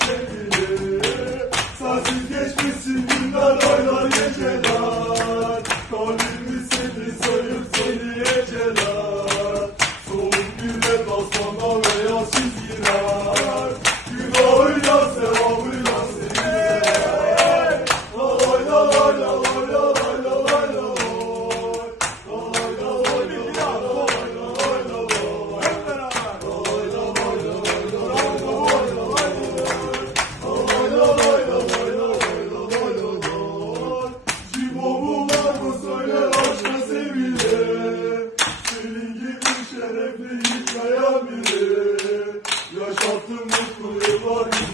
sevgili Sensiz geçmişsin günler aylar geceler. Kalbimi seni sayıp seni eceler.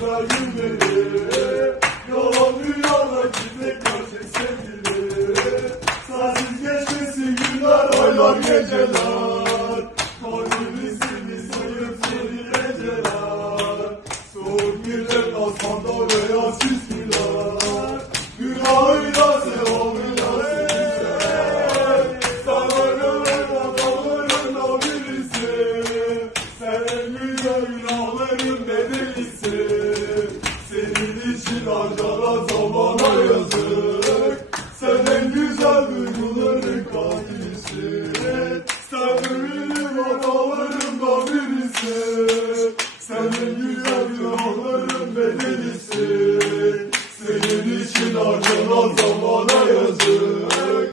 dayıları Yalan dünyada bize gerçek sevgileri günler aylar geceler. Kalbimizini sayıp seni geceler Soğuk günler asmanda beyaz çizgiler Günahıyla sevabıyla Sana göre adamlarına birisi Sen en güzel günah Sürarlar